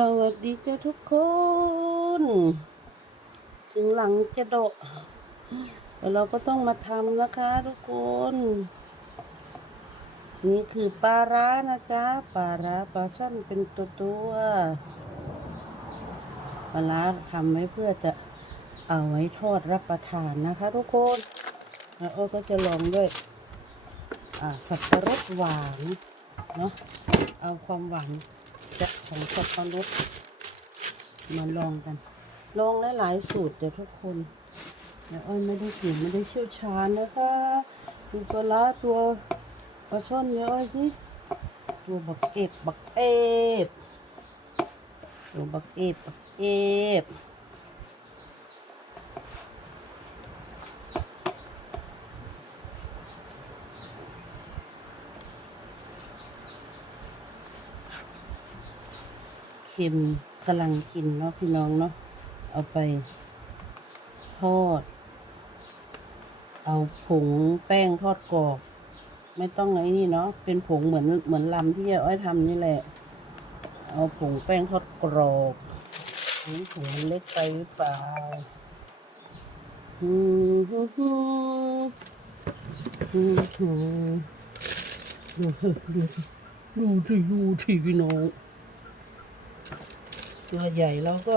สวัสดีจ้าทุกคน ถึงหลังจะโดะแต่เราก็ต้องมาทำนะคะทุกคน นี่คือปลาร้านะจ๊ะปลาร้าปลาช่อนเป็นตัวตัวปลาร้าทำไว้เพื่อจะเอาไว้ทอดรับประทานนะคะ ทุกคนแล้วก็จะลองด้วยสับปะรดหวานเนาะเอาความหวาน จะของสับปะรดมาลองกัน ลองหลายๆสูตรเดี๋ยวทุกคนเดี๋ยวอ้อยไม่ได้เก่งไม่ได้เชี่ยวชาญนะคะดูตัวละตัวปลาช่อนเยอะอ้อยสิตัวบักเอบบักเอบตัวบักเอบบักเอบ เค็มกำลังกินเนาะพี่น้องเนาะเอาไปทอด เอาผงแป้งทอดกรอบ ไม่ต้องไอ้นี่เนาะเป็นผงเหมือนเหมือนลำที่ยายอ้อยทำนี่แหละ เอาผงแป้งทอดกรอบนี่ผงเล็กไปหรือเปล่าอืมฮึ่มฮึ่มอืมฮึ่มดูสิดูสิดูสิดูสิพี่น้อง ตัวใหญ่เราก็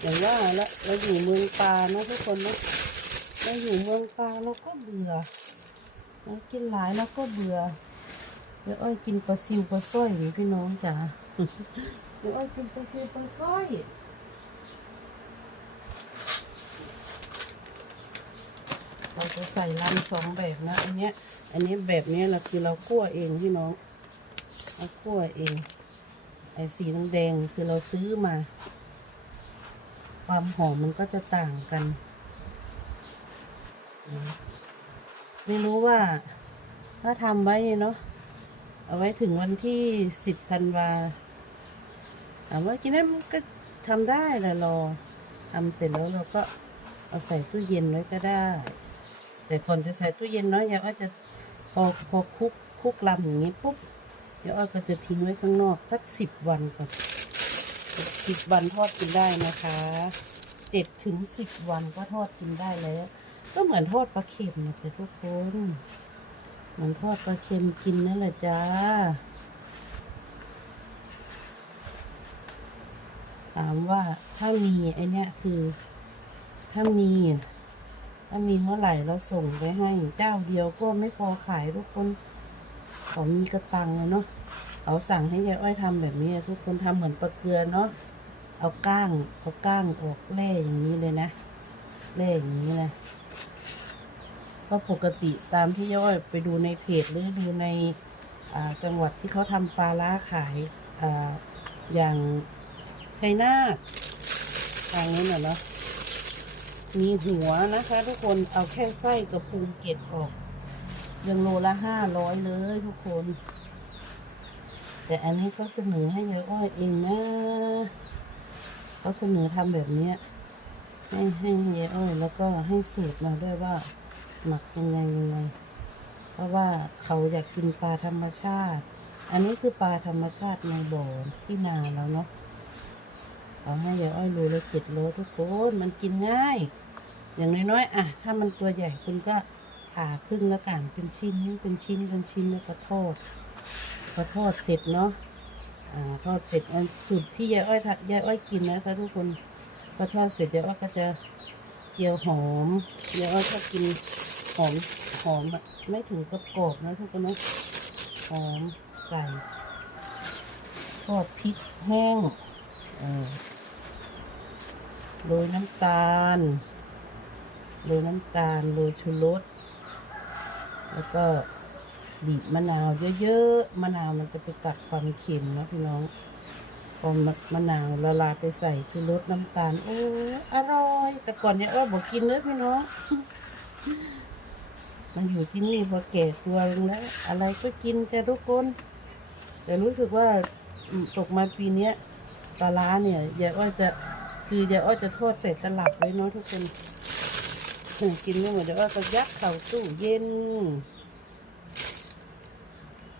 อย่างว่าละเราอยู่เมืองปลานะทุกคนนะเราอยู่เมืองปลาเราก็เบื่อเรากินหลายแล้วก็เบื่อเดี๋ยวอ้อยกินปลาซิวปลาสร้อยนี่พี่น้องจ๋าเดี๋ยวอ้อยกินปลาซิวปลาสร้อยเราจะใส่ลำสองแบบนะ อันเนี้ย อันนี้แบบเนี้ยเราคือเราคั่วเองพี่น้อง เราคั่วเอง อ้สีแดงคือเราซื้อมา ความหอมมันก็จะต่างกัน ไม่รู้ว่า ถ้าทำไว้เนาะเอาไว้ถึงวันที่สิบธันวาถามว่ากินได้มันก็ทำได้แหละรอทำเสร็จแล้วเราก็เอาใส่ตู้เย็นไว้ก็ได้ แต่ก่อนจะใส่ตู้เย็นเนาะยายก็จะพอพอคลุกคลุกลำอย่างนี้ปุ๊บ เดี๋ยวอ้อยก็จะทิ้งไว้ข้างนอกสักสิบวันก่อนสิบวันทอดกินได้นะคะเจ็ดถึงสิบวันก็ทอดกินได้แล้ว ก็เหมือนทอดปลาเค็มนะทุกคนเหมือนทอดปลาเค็มกินนั่นแหละจ้าถามว่าถ้ามีไอเนี้ยคือ ถ้ามี ถ้ามีเมื่อไหร่เราส่งไปให้เจ้าเดียวก็ไม่พอขายทุกคน เขามีกระตังอะเนาะเขาสั่งให้ยายอ้อยทำแบบนี้ทุกคนทำเหมือนปลาเกลือเนาะเอาก้างเอาก้างออกแล่อย่างนี้เลยนะแล่อย่างนี้เลยก็ปกติตามที่ยายอ้อยไปดูในเพจหรือดูในจังหวัดที่เขาทำปลาล้าขายออย่างชัยนาททางนี้นนะเนาะมีหัวนะคะ ทุกคนเอาแค่ไส้กับปูเกล็ดออก ยังโลละห้าร้อยเลยทุกคน แต่อันนี้เขาเสนอให้ยายอ้อยเองนะเขาเสนอทำแบบเนี้ยให้ให้ยายอ้อยแล้วก็ให้สูตรมาด้วยว่าหมักยังไงยังไง เพราะว่าเขาอยากกินปลาธรรมชาติ อันนี้คือปลาธรรมชาติในบ่อที่นาแล้วเนาะเอาให้ยายอ้อยรู้ลยเจ็ดโลทุกคนมันกินง่าย อย่างน้อยๆอะ ถ้ามันตัวใหญ่คุณก็ ผ่าครึ่งแล้วกันเป็นชิ้นเป็นชิ้นเป็นชิ้นแล้วก็ทอดพอทอดเสร็จเนาะอ่าทอดเสร็จอันสูตรที่ยายอ้อยทำยายอ้อยกินนะคะทุกคนพอทอดเสร็จยายอ้อยก็จะเจียวหอมยายอ้อยชอบกินหอมหอมอะไม่ถึงกับกรอบนะทุกคนนะหอมไก่ทอดพริกแห้งโรยน้ำตาลโรยน้ำตาลโรยชูรส แล้วก็บีบมะนาวเยอะๆ มะนาวมันจะไปตัดความเค็มนะพี่น้องพอมะมะนาวละลายไปใส่ชูรสน้ำตาล โอ้อร่อย แต่ก่อนเนี่ยว่าบอกกินเลยพี่น้อง มันอยู่ที่นี่พอแก่ตัวลงแล้ว อะไรก็กินแต่ทุกคน แต่รู้สึกว่าตกมาปีเนี้ยปลาร้าเนี่ยยายอ้อยจะคือยายอ้อยจะทอดเสร็จตลับไว้เนาะทุกคน กินไม่หมดเลยว่าก็ยัดเข่าตู้เย็น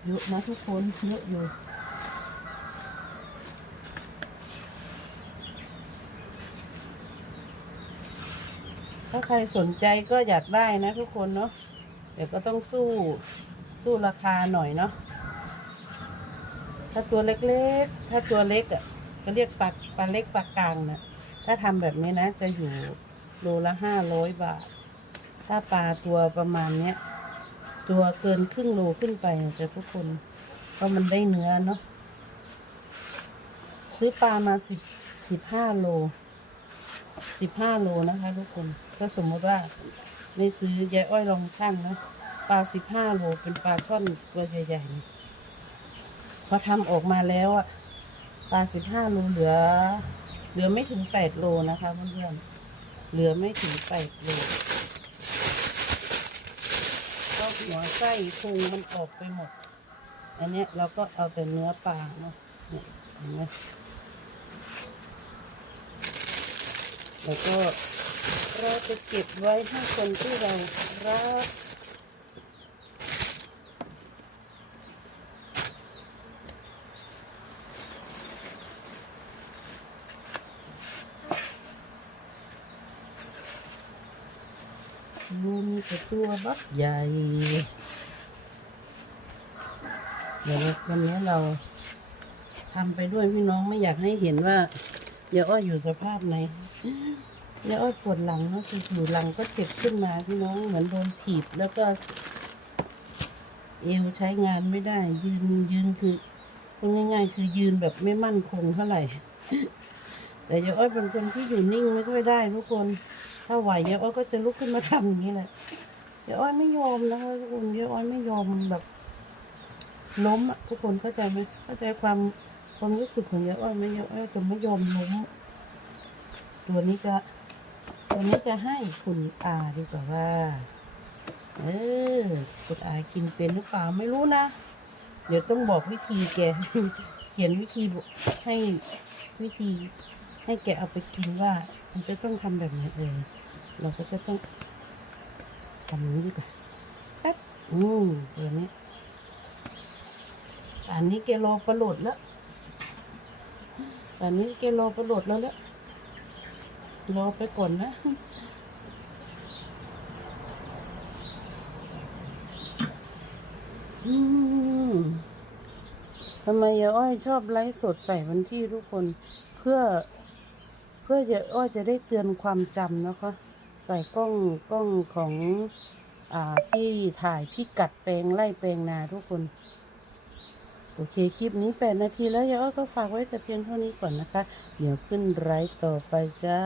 เยอะนะทุกคนเยอะอยู่ถ้าใครสนใจก็อยากได้นะทุกคนเนาะเดี๋ยวก็ต้องสู้สู้ราคาหน่อยเนาะถ้าตัวเล็กๆ ถ้าตัวเล็กอะก็เรียกปลาปลาเล็กปลากลางนะถ้าทำแบบนี้นะจะอยู่ โลละห้าร้อยบาท ถ้าปลาตัวประมาณเนี้ย ตัวเกินครึ่งโลขึ้นไปนะจะทุกคนเพราะมันได้เนื้อเนาะซื้อปลามาสิบสิบห้าโลสิบห้าโลนะคะทุกคนก็สมมติว่าไม่ซื้อยายอ้อยลองช่างนะปลาสิบห้าโลเป็นปลาท่อนตัวใหญ่ๆพอทำออกมาแล้วอะปลาสิบห้าโลเหลือ เหลือไม่ถึงแปดโลนะคะเพื่อนๆ เหลือไม่ถึงแปดโลก็หัวไส้พุงมันออกไปหมด อันเนี้ยเราก็เอาแต่เนื้อปลาเนาะเนี่ยเห็นไหมแล้วก็เราจะเก็บไว้ให้คนที่เรารัก งูมีแต่ตัวบักใหญ่ เดี๋ยววันนี้เราทำไปด้วยพี่น้องไม่อยากให้เห็นว่าเยวอ้อยอยู่สภาพไหนเยวอ้อยปวดหลังเนาะคืออยู่หลังก็เจ็บขึ้นมาพี่น้องเหมือนโดนถีบแล้วก็เอวใช้งานไม่ได้ ยืนยืนคือพูดง่าย ๆ คือยืนแบบไม่มั่นคงเท่าไหร่ แต่เยวอ้อยเป็นคนที่อยู่นิ่งไม่ค่อยได้ทุกคน ถ้าไหวเดี๋ยวอ้อยก็จะลุกขึ้นมาทำอย่างนี้แหละเดี๋ยวอ้อยไม่ยอมนะคะทุกคนเดี๋ยวอ้อยไม่ยอมแบบล้มอะทุกคนเข้าใจไหมเข้าใจความความรู้สึกของเยอะอ้อยไม่เยอะอ้อยจะไม่ยอมล้มตัวนี้จะตัวนี้จะให้คุณอาดีกว่าว่าเออคุณอากินเป็นหรือเปล่าไม่รู้นะเดี๋ยวต้องบอกวิธีแกเขียนวิธีให้วิธีให้แกเอาไปกินว่า มันจะต้องทำแบบไหนี้เองเราก็จะต้องทำนี้ดีกว่าแป๊บอืมตัวนี้อันนี้แกรอประโหลดแล้วอันนี้แกรอประโหลดแล้วแหละรอไปก่อนนะทำไมยายอ้อยชอบไลฟ์สดใส่วันที่ทุกคนเพื่อ พื่อจะอ้อยจะได้เตือนความจำนะคะ ใส่กล้องกล้องของอ่าที่ถ่ายพิกัดแปลงไล่แปลงนาทุกคน โอเคคลิปนี้แปดนาทีแล้วยายอ้อยก็ฝากไว้แต่เพียงเท่านี้ก่อนนะคะ เดี๋ยวขึ้นไลฟ์ต่อไปจ้า